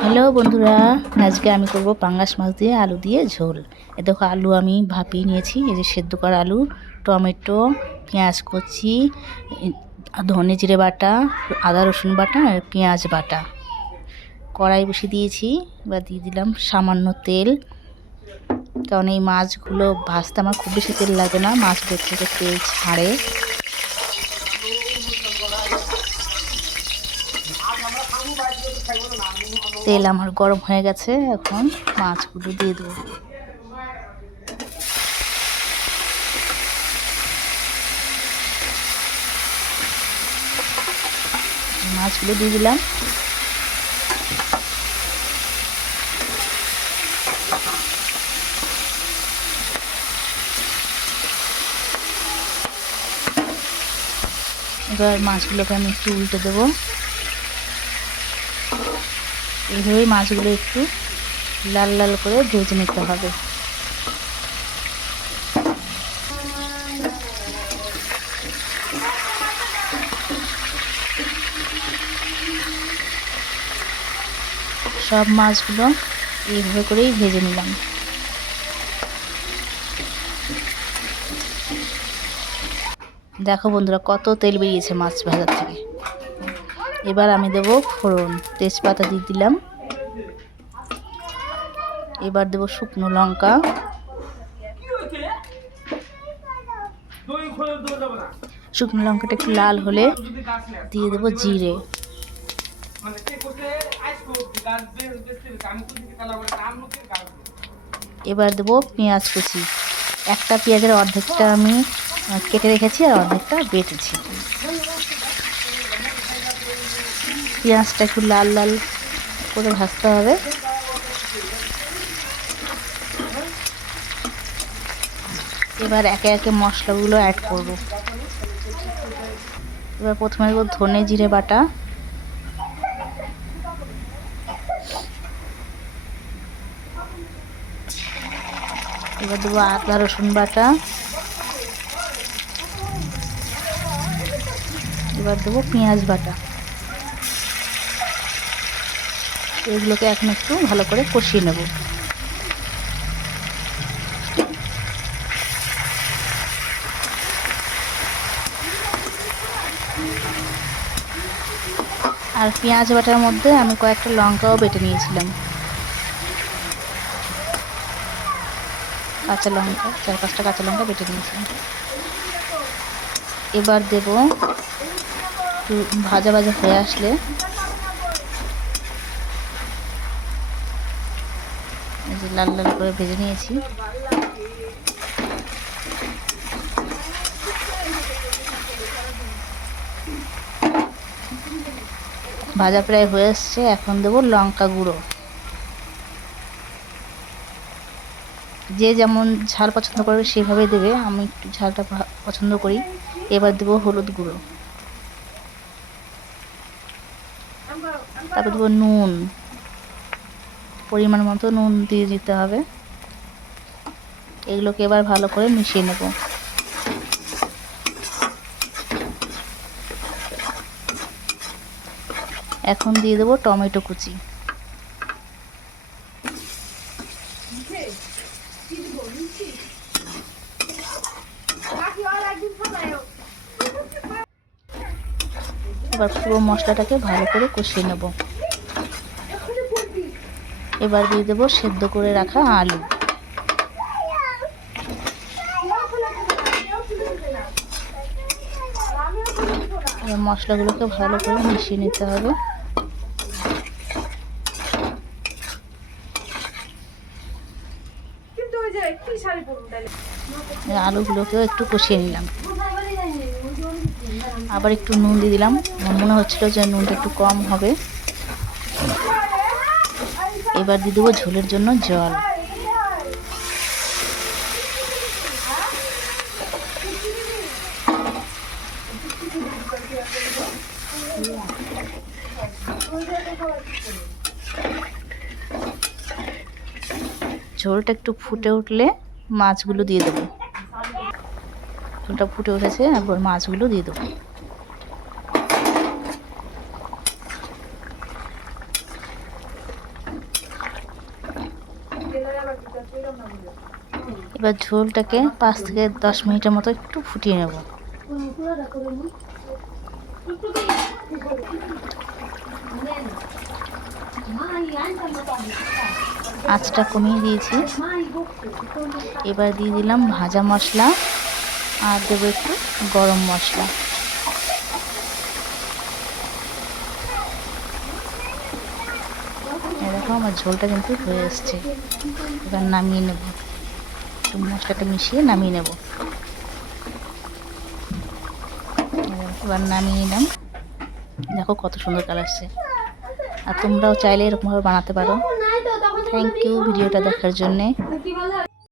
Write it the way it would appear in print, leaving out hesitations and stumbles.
Hello বন্ধুরা, আজকে আমি করব পাঙ্গাস মাছ দিয়ে আলু দিয়ে ঝোল। এ দেখো আলু আমি ভাপিয়ে নিয়েছি, এই যে সেদ্ধ করা আলু, টমেটো, পেঁয়াজ কুচি, ধনে জিরে বাটা, আদা রসুন বাটা আর পেঁয়াজ বাটা। কড়াই বসিয়ে দিয়েছি, এবার দিয়ে দিলাম সামান্য তেল, কারণ এই মাছগুলো ভাজতে আমার খুব বেশি তেল লাগে না, মাছগুলো থেকে তেল ছাড়ে। তেল আমার গরম হয়ে গেছে, এখন মাছগুলো দিয়ে দেবো। মাছগুলো দিয়ে দিলাম। এবার মাছগুলোকে আমি একটু উল্টে দেবো। এইভাবেই মাছগুলো একটু লাল লাল করে ভেজে নিতে হবে। সব মাছগুলো এইভাবে করেই ভেজে নিলাম। দেখো বন্ধুরা, কত তেল বেরিয়েছে মাছ ভাজার থেকে। এবার আমি দেবো ফোড়ন, তেজপাতা দিয়ে দিলাম। এবার দেবো শুকনো লঙ্কা, শুকনো লঙ্কাটা একটু লাল হলে দিয়ে দেবো জিরে। এবার দেবো পেঁয়াজ কুচি। একটা পেঁয়াজের অর্ধেকটা আমি কেটে রেখেছি আর অর্ধেকটা বেটেছি। পেঁয়াজটা একটু লাল লাল করে ভাজতে হবে। এবার একে একে মশলাগুলো অ্যাড করব। এবার প্রথমে দেবো ধনে জিরে বাটা, এবার দেবো আদা রসুন বাটা, এবার দেবো পেঁয়াজ বাটা। এগুলোকে এখন একটু ভালো করে কষিয়ে নেব। আর পেঁয়াজ বাটার মধ্যে আমি কয়েকটা লঙ্কাও বেটে নিয়েছিলাম, কাঁচা লঙ্কা, 4-5টা কাঁচা লঙ্কা বেটে নিয়েছিলাম। এবার দেব, একটু ভাজা ভাজা হয়ে আসলে এই যে লাল লাল করে ভেজে নিয়েছি, ভাজা প্রায় হয়ে এসছে। এখন দেবো লঙ্কা গুঁড়ো, যে যেমন ঝাল পছন্দ করবে সেভাবে দেবে, আমি একটু ঝালটা পছন্দ করি। এবার দেবো হলুদ গুঁড়ো, তারপর দেবো নুন, পরিমাণ মতো নুন দিয়ে দিতে হবে। এগুলোকে এবার ভালো করে মিশিয়ে নেব। এখন দিয়ে দেবো টমেটো কুচি, এবার পুরো মশলাটাকে ভালো করে কষিয়ে নেব। এবার দিয়ে দেবো সেদ্ধ করে রাখা আলু, এবার মশলাগুলোকে ভালো করে মিশিয়ে নিতে হবে। আলুগুলোকেও একটু কষিয়ে নিলাম। আবার একটু নুন দিয়ে দিলাম, মনে হচ্ছিল যে নুনটা একটু কম হবে। এবার দিয়ে দেবো ঝোলের জন্য জল, ঝোলটা একটু ফুটে উঠলে মাছগুলো দিয়ে দেবো। ঝোলটা ফুটে উঠেছে, একবার মাছগুলো দিয়ে দেবো। এবার ঝোলটাকে 5 থেকে 10 মিনিটের মতো একটু ফুটিয়ে নেব। আঁচটা কমিয়ে দিয়েছি। এবার দিয়ে দিলাম ভাজা মশলা আর দেবো একটু গরম মশলা। দেখো আমার ঝোলটা কিন্তু হয়ে এসছে। এবার নামিয়ে নেব, একটু মশলাটা মিশিয়ে নামিয়ে নেব। এবার নামিয়ে নিলাম। দেখো কত সুন্দর কালার আসছে। আর তোমরাও চাইলে এরকমভাবে বানাতে পারো। থ্যাংক ইউ ভিডিওটা দেখার জন্যে।